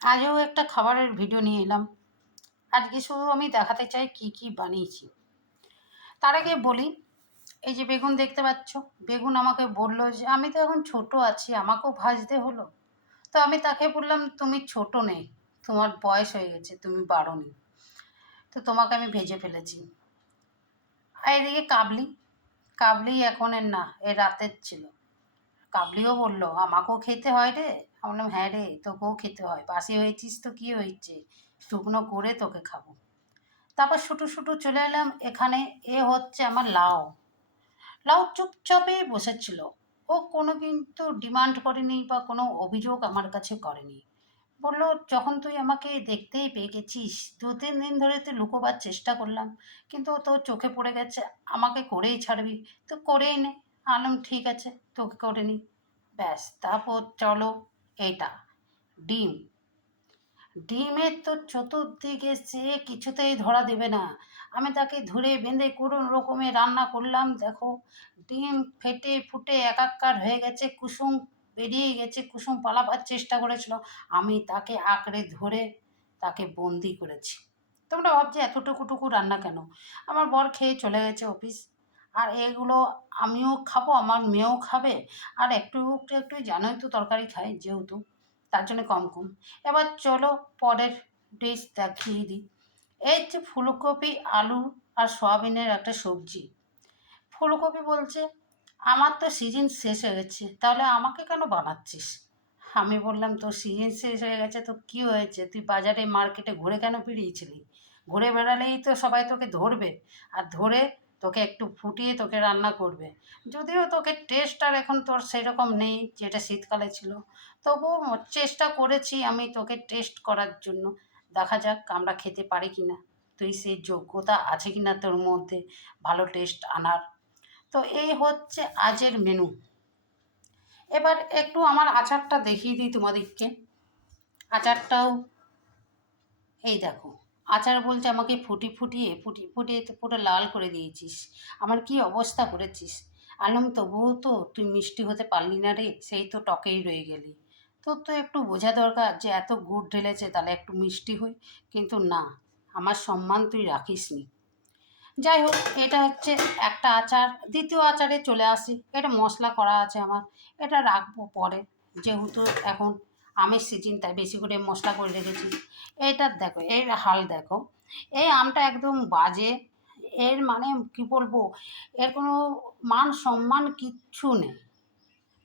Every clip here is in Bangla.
আজও একটা খাবারের ভিডিও নিয়ে এলাম। আজকে শুধু আমি দেখাতে চাই কি কি বানিয়েছি। তার আগে বলি, এই যে বেগুন দেখতে পাচ্ছ, বেগুন আমাকে বলল যে, আমি তো এখন ছোট আছি, আমাকেও ভাজতে হলো। তো আমি তাকে বললাম, তুমি ছোট নেই, তোমার বয়স হয়ে গেছে, তুমি বাড়নি তো তোমাকে আমি ভেজে ফেলেছি। আর এদিকে কাবলি কাবলি এখন এর না, এ রাতের ছিল। কাবলিও বলল, আমাকেও খেতে হয় রে? আমি বললাম হ্যাঁ রে, তোকেও খেতে হয়। বাসি হয়েছিস তো, কী হয়েছে? শুকনো করে তোকে খাব। তারপর শুটু শুটু চলে এলাম। এখানে এ হচ্ছে আমার লাউ। লাউ চুপচাপেই বসেছিল। ও কোনো কিন্তু ডিমান্ড করেনি বা কোনো অভিযোগ আমার কাছে করেনি। বলল, যখন তুই আমাকে দেখতেই পেয়ে গেছিস, দু তিন দিন ধরে তুই লুকোবার চেষ্টা করলাম, কিন্তু তোর চোখে পড়ে গেছে, আমাকে করেই ছাড়বি। তো করেই নে। আনলাম ঠিক আছে, তোকে করে নি ব্যাস, তারপর চলো এটা ডিম। ডিমের তো চতুর্দিকে সে কিছুতেই ধরা দেবে না। আমি তাকে ধরে বেঁধে কোনো রকমে রান্না করলাম, দেখো, ডিম ফেটে ফুটে একাকার হয়ে গেছে, কুসুম বেরিয়ে গেছে, কুসুম পালাবার চেষ্টা করেছিল। আমি তাকে আঁকড়ে ধরে তাকে বন্দি করেছি। তোমরা ভাবছি এতটুকুটুকু রান্না কেন? আমার বর খেয়ে চলে গেছে অফিস। আর এগুলো আমিও খাব, আমার মেয়েও খাবে। আর একটু একটু একটু জানোই তো তরকারি খাই যেহেতু, তার জন্য কম কম। এবার চলো পরের ডিশ দেখিয়ে দিই। এই যে ফুলকপি, আলু আর সয়াবিনের একটা সবজি। ফুলকপি বলছে, আমার তো সিজন শেষ হয়ে গেছে, তাহলে আমাকে কেন বানাচ্ছিস? আমি বললাম, তোর সিজন শেষ হয়ে গেছে, তো কী হয়েছে? তুই বাজারে মার্কেটে ঘুরে কেন বেরিয়েছিলি? ঘুরে বেড়ালেই তো সবাই তোকে ধরবে। আর ধরে তোকে একটু ফুটিয়ে তোকে রান্না করবে। যদিও তোকে টেস্ট আর এখন তোর সেরকম নেই, যেটা শীতকালে ছিল। তবুও চেষ্টা করেছি আমি তোকে টেস্ট করার জন্য। দেখা যাক আমরা খেতে পারি কি না তুই সেই যোগ্যতা আছে কি না তোর মধ্যে ভালো টেস্ট আনার। তো এই হচ্ছে আজের মেনু এবার একটু আমার আচারটা দেখিয়ে দিই তোমাদেরকে। আচারটাও এই দেখো। আচার বলছে আমাকে ফুটি ফুটিয়ে ফুটি ফুটিয়ে তো পুরো লাল করে দিয়েছিস। আমার কি অবস্থা করেছিস? আলম, তবুও তো তুই মিষ্টি হতে পারলি না রে, সেই তো টকেই রয়ে গেলি। তোর তো একটু বোঝা দরকার যে এত গুড় ঢেলেছে, তাহলে একটু মিষ্টি হই। কিন্তু না, আমার সম্মান তুই রাখিস নি যাই হোক, এটা হচ্ছে একটা আচার। দ্বিতীয় আচারে চলে আসি। এটা মশলা করা আছে আমার। এটা রাখব পরে। যেহেতু এখন আমের সিজন বেশি করে মশলা করে রেখেছি। এইটা দেখো, এর হাল দেখো। এই আমটা একদম বাজে। এর মানে কি বলব, এর কোনো মান সম্মান কিচ্ছু নেই।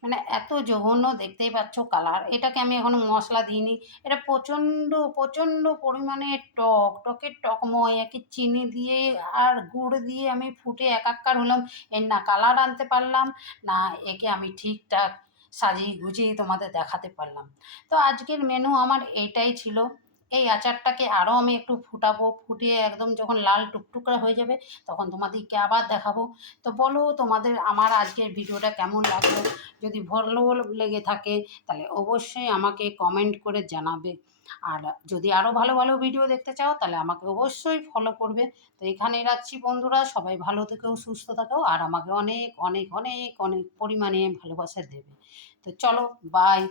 মানে এত জঘন্য দেখতেই পাচ্ছ কালার। এটাকে আমি এখনও মশলা দিইনি। এটা প্রচণ্ড প্রচণ্ড পরিমাণে টক, টকের টকময় একে চিনি দিয়ে আর গুড় দিয়ে আমি ফুটে একাকার হলাম। এর না কালার আনতে পারলাম, না একে আমি ঠিকঠাক সাজিয়ে গুছিয়ে তোমাদের দেখাতে পারলাম। তো আজকের মেনু আমার এইটাই ছিল। এই আচারটাকে আরও আমি একটু ফুটাবো, ফুটিয়ে একদম যখন লাল টুকটুকরা হয়ে যাবে, তখন তোমাদেরকে আবার দেখাবো। তো বলো তোমাদের আমার আজকের ভিডিওটা কেমন লাগল? যদি ভালো লেগে থাকে, তাহলে অবশ্যই আমাকে কমেন্ট করে জানাবে। আর যদি আরও ভালো ভালো ভিডিও দেখতে চাও, তাহলে আমাকে অবশ্যই ফলো করবে। তো এখানেই রাখছি বন্ধুরা, সবাই ভালো থেকেও সুস্থ থাকেও আর আমাকে অনেক অনেক অনেক অনেক পরিমাণে ভালোবাসা দেবে। তো চলো বাই